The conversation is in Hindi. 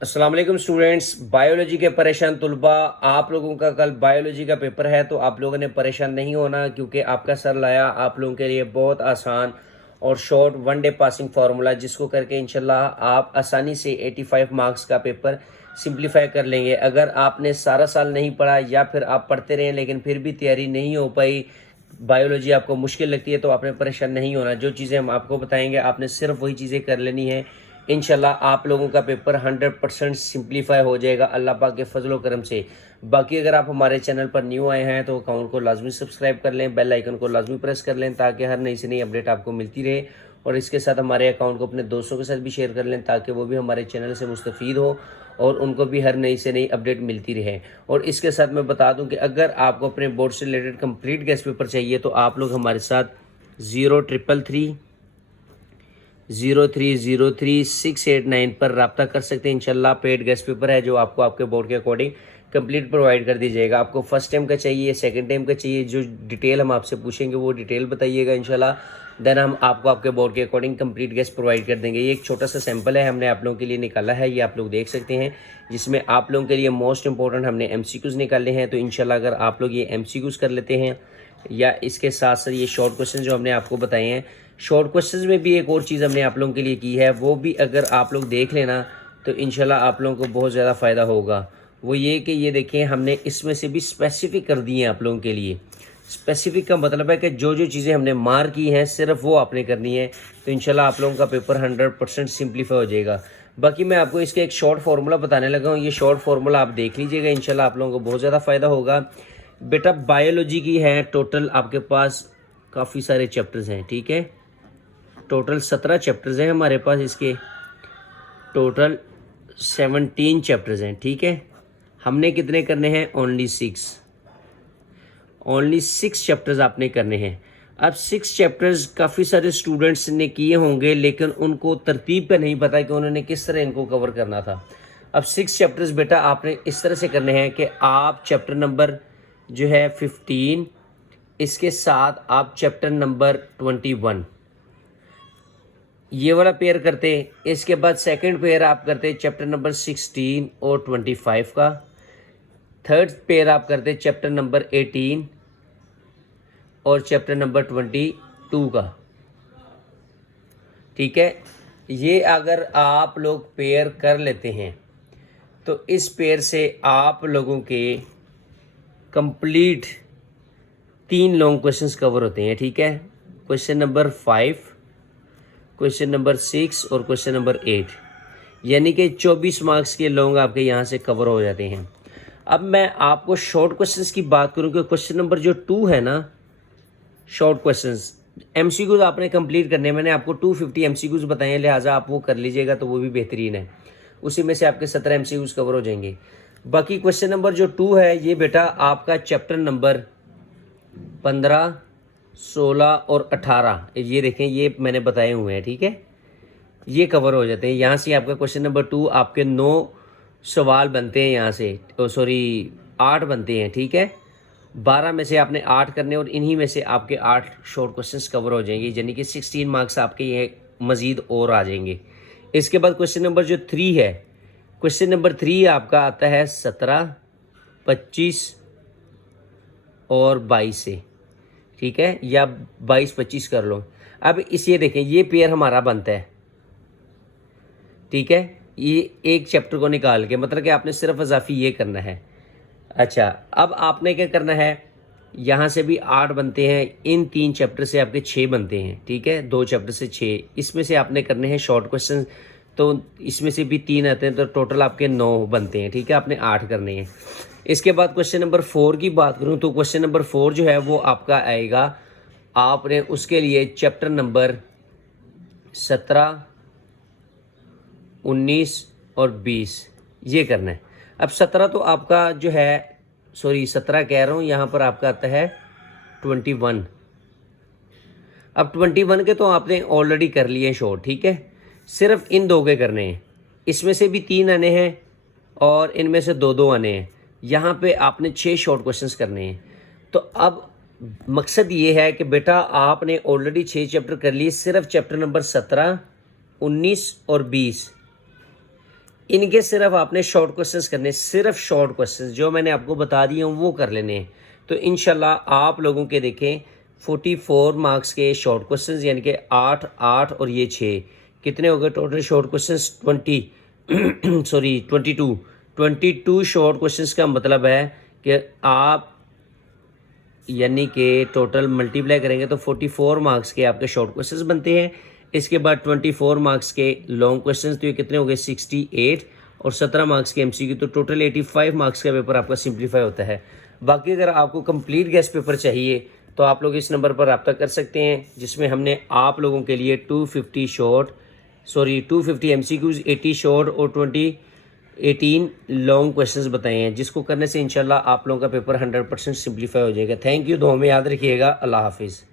अस्सलाम वालेकुम स्टूडेंट्स। बायोलॉजी के परेशान तुलबा, आप लोगों का कल बायोलॉजी का पेपर है तो आप लोगों ने परेशान नहीं होना, क्योंकि आपका सर लाया आप लोगों के लिए बहुत आसान और short one day passing formula, जिसको करके इंशाल्लाह आप आसानी से 85 मार्क्स का पेपर सिंप्लीफाई कर लेंगे। अगर आपने सारा साल नहीं पढ़ा या फिर आप पढ़ते रहे लेकिन फिर भी तैयारी नहीं हो पाई, बायोलॉजी आपको मुश्किल लगती है, तो आपने परेशान नहीं होना। जो चीज़ें हम आपको बताएंगे आपने सिर्फ वही चीज़ें कर लेनी है। इंशाल्लाह आप लोगों का पेपर 100% सिंप्लीफाई हो जाएगा अल्लाह पाक के फजल करम से। बाकी अगर आप हमारे चैनल पर न्यू आए हैं तो अकाउंट को लाजमी सब्सक्राइब कर लें, बेल आइकन को लाजमी प्रेस कर लें ताकि हर नई से नई अपडेट आपको मिलती रहे। और इसके साथ हमारे अकाउंट को अपने दोस्तों के साथ भी शेयर कर लें ताकि वो भी हमारे चैनल से मुस्तफ़ीद हो और उनको भी हर नई से नई अपडेट मिलती रहे। और इसके साथ मैं बता दूं कि अगर आपको अपने बोर्ड से रिलेटेड कंप्लीट गेस्ट पेपर चाहिए तो आप लोग हमारे साथ 0333030689 पर रब्ता कर सकते हैं। इंशाल्लाह पेड गेस्ट पेपर है जो आपको आपके बोर्ड के अकॉर्डिंग कंप्लीट प्रोवाइड कर दी जाएगा। आपको फर्स्ट टाइम का चाहिए, सेकंड टाइम का चाहिए, जो डिटेल हम आपसे पूछेंगे वो डिटेल बताइएगा इंशाल्लाह। देन हम आपको आपके बोर्ड के अकॉर्डिंग कंप्लीट गेस्ट प्रोवाइड कर देंगे। ये एक छोटा सा सैंपल है हमने आप लोगों के लिए निकाला है, ये आप लोग देख सकते हैं, जिसमें आप लोगों के लिए मोस्ट इंपॉर्टेंट हमने एमसीक्यूज़ निकाले हैं। तो इंशाल्लाह अगर आप लोग ये एमसीक्यूज़ कर लेते हैं या इसके साथ साथ ये शॉर्ट क्वेश्चन जो हमने आपको बताए हैं, शॉर्ट क्वेश्चंस में भी एक और चीज़ हमने आप लोगों के लिए की है, वो भी अगर आप लोग देख लेना तो इंशाल्लाह आप लोगों को बहुत ज़्यादा फ़ायदा होगा। वो ये कि ये देखें हमने इसमें से भी स्पेसिफिक कर दी हैं आप लोगों के लिए। स्पेसिफिक का मतलब है कि जो जो चीज़ें हमने मार की हैं सिर्फ वो आपने करनी है, तो इंशाल्लाह आप लोगों का पेपर 100% सिंप्लीफाई हो जाएगा। बाकी मैं आपको इसके एक शॉर्ट फार्मूला बताने लगा हूँ, ये शॉर्ट फार्मूला आप देख लीजिएगा, इंशाल्लाह आप लोगों को बहुत ज़्यादा फ़ायदा होगा। बेटा बायोलॉजी की है टोटल आपके पास काफ़ी सारे चैप्टर्स हैं, ठीक है। टोटल 17 चैप्टर्स हैं हमारे पास, इसके टोटल 17 चैप्टर्स हैं, ठीक है। हमने कितने करने हैं? ओनली 6 चैप्टर्स आपने करने हैं। अब 6 चैप्टर्स काफ़ी सारे स्टूडेंट्स ने किए होंगे लेकिन उनको तरतीब का नहीं पता कि उन्होंने किस तरह इनको कवर करना था। अब 6 चैप्टर्स बेटा आपने इस तरह से करने हैं कि आप चैप्टर नंबर जो है 15, इसके साथ आप चैप्टर नंबर 21 ये वाला पेयर करते, इसके बाद सेकंड पेयर आप करते चैप्टर नंबर 16 और 25 का, थर्ड पेयर आप करते चैप्टर नंबर 18 और चैप्टर नंबर 22 का, ठीक है। ये अगर आप लोग पेयर कर लेते हैं तो इस पेयर से आप लोगों के कंप्लीट 3 लॉन्ग क्वेश्चंस कवर होते हैं, ठीक है। क्वेश्चन नंबर 5, क्वेश्चन नंबर 6 और क्वेश्चन नंबर 8, यानी कि 24 मार्क्स के लॉन्ग आपके यहाँ से कवर हो जाते हैं। अब मैं आपको शॉर्ट क्वेश्चंस की बात करूँ कि क्वेश्चन नंबर जो 2 है ना, शॉर्ट क्वेश्चंस एमसीक्यूज आपने कंप्लीट करने हैं। मैंने आपको 250 एमसीक्यूज बताए हैं, लिहाजा आप वो कर लीजिएगा तो वो भी बेहतरीन है। उसी में से आपके 17 एमसीक्यूज कवर हो जाएंगे। बाकी क्वेश्चन नंबर जो 2 है ये बेटा आपका चैप्टर नंबर 15, 16 और 18, ये देखें ये मैंने बताए हुए हैं, ठीक है। ये कवर हो जाते हैं। यहाँ से आपका क्वेश्चन नंबर 2 आपके 9 सवाल बनते हैं, यहाँ से 8 बनते हैं, ठीक है। 12 में से आपने 8 करने और इन्हीं में से आपके 8 शॉर्ट क्वेश्चंस कवर हो जाएंगे, यानी कि 16 मार्क्स आपके ये मज़ीद और आ जाएंगे। इसके बाद क्वेश्चन नंबर जो 3 है, क्वेश्चन नंबर 3 आपका आता है 17, 25 और 22 से, ठीक है, या 22-25 कर लो। अब इस ये देखें ये पेयर हमारा बनता है, ठीक है। ये एक चैप्टर को निकाल के, मतलब कि आपने सिर्फ इजाफी ये करना है। अच्छा, अब आपने क्या करना है, यहाँ से भी 8 बनते हैं, इन 3 चैप्टर से आपके 6 बनते हैं, ठीक है। 2 चैप्टर से 6, इसमें से आपने करने हैं शॉर्ट क्वेश्चन, तो इसमें से भी 3 आते हैं, तो टोटल आपके 9 बनते हैं, ठीक है। आपने 8 करने हैं। इसके बाद क्वेश्चन नंबर 4 की बात करूँ तो क्वेश्चन नंबर 4 जो है वो आपका आएगा, आपने उसके लिए चैप्टर नंबर 17, 19 और 20 ये करना है। अब 17 तो आपका जो है 17 कह रहा हूँ, यहाँ पर आपका आता है 21। अब 21 के तो आपने ऑलरेडी कर लिए शॉर्ट, ठीक है। सिर्फ इन 2 के करने हैं, इसमें से भी 3 आने हैं और इनमें से 2-2 आने हैं। यहाँ पे आपने 6 शॉर्ट क्वेश्चंस करने हैं। तो अब मकसद ये है कि बेटा आपने ऑलरेडी 6 चैप्टर कर लिए, सिर्फ चैप्टर नंबर 17, 19 और 20 इनके सिर्फ आपने शॉर्ट क्वेश्चंस करने, सिर्फ शॉर्ट क्वेश्चंस जो मैंने आपको बता दिए हैं वो कर लेने हैं। तो इंशाल्लाह आप लोगों के देखें 44 मार्क्स के शॉर्ट क्वेश्चंस, यानी कि 8 8 और ये 6 कितने हो गए total short questions 22 short questions का मतलब है कि आप यानी कि टोटल मल्टीप्लाई करेंगे तो 44 मार्क्स के आपके शॉर्ट क्वेश्चंस बनते हैं। इसके बाद 24 मार्क्स के लॉन्ग क्वेश्चंस, तो ये कितने हो गए 68, और 17 मार्क्स के एमसीक्यू, तो टोटल 85 मार्क्स का पेपर आपका सिंप्लीफाई होता है। बाकी अगर आपको कंप्लीट गेस्ट पेपर चाहिए तो आप लोग इस नंबर पर रब्ता कर सकते हैं, जिसमें हमने आप लोगों के लिए 250 एमसीक्यूज़, 80 शॉर्ट और 18 लॉन्ग क्वेश्चंस बताए हैं, जिसको करने से इंशाल्लाह आप लोगों का पेपर 100% सिंप्लीफाई हो जाएगा। थैंक यू, दुआ में याद रखिएगा। अल्लाह हाफिज़।